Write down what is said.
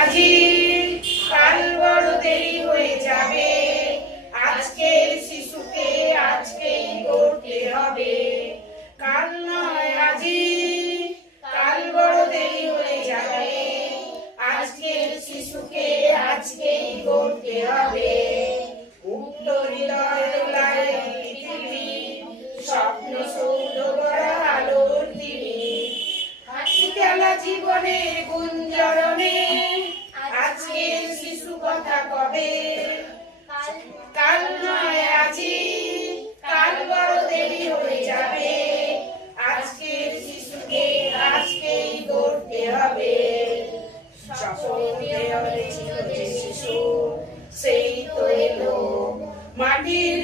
আজি কাল বড় দেরি হয়ে যাবে, আজকের শিশুকে আজকেই গড়তে হবে। কাল নয় আজি কাল বড় দেরি হয়ে যাবে, আজকের শিশুকে আজকেই গড়তে হবে। উক্ত হৃদয় দোলায় পৃথিবী, স্বপ্ন সৌধ গড়া আলোর দিনে, হাসি খেলা জীবনের গুঞ্জরণে, আজকের শিশু কথা কবে। কাল নয় আজি কাল বড় দেরি হয়ে যাবে, আজকের শিশুকে আজকেই গড়তে হবে। স্বপ্ন দেওয়ালে ছিল যে শিশু, সেই তো এলো মাটির